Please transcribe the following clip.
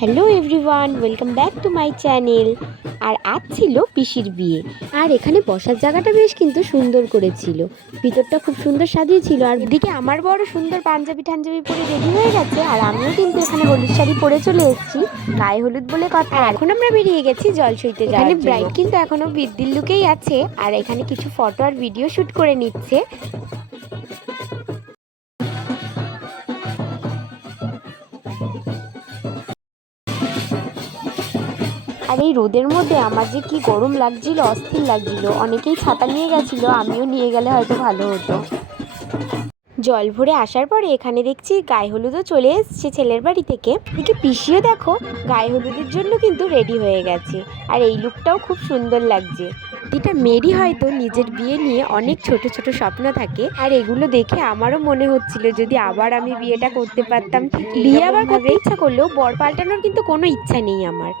Hello everyone, welcome back to my channel. আর আজ ছিল পিসির বিয়ে। আর এখানে বসার জায়গাটা বেশ কিন্তু সুন্দর করেছিল, ভিতরটা খুব সুন্দর সাজিয়েছিল। আর এদিকে আমার বড় সুন্দর পাঞ্জাবি টাঞ্জাবি পরে রেডি হয়ে গেছে, আর আমিও কিন্তু এখানে হলুদ শাড়ি পরে চলে এসেছি, গায়ে হলুদ বলে কথা। এখন আমরা বেরিয়ে গেছি জল সইতে যাওয়ার জন্য। ব্রাইড কিন্তু এখনো বৃদ্ধির লুকেই আছে, আর এখানে কিছু ফটো আর ভিডিও শ্যুট করে নিচ্ছে। আর এই রোদের মধ্যে আমার যে কি গরম লাগছিল, অস্থির লাগছিল। অনেকেই ছাতা নিয়ে গেছিল, আমিও নিয়ে গেলে হয়তো ভালো হতো। জল ভরে আসার পরে এখানে দেখছি গায়ে হলুদও চলে এসছে ছেলের বাড়ি থেকে। এদিকে পিসিও দেখো গায়ে হলুদের জন্য কিন্তু রেডি হয়ে গেছে, আর এই লুকটাও খুব সুন্দর লাগছে। এটা মেয়েরই হয়তো নিজের বিয়ে নিয়ে অনেক ছোট ছোট স্বপ্ন থাকে, আর এগুলো দেখে আমারও মনে হচ্ছিল যদি আবার আমি বিয়েটা করতে পারতাম। বিয়ে আবার করতে ইচ্ছা করলেও বর পাল্টানোর কিন্তু কোনো ইচ্ছা নেই আমার।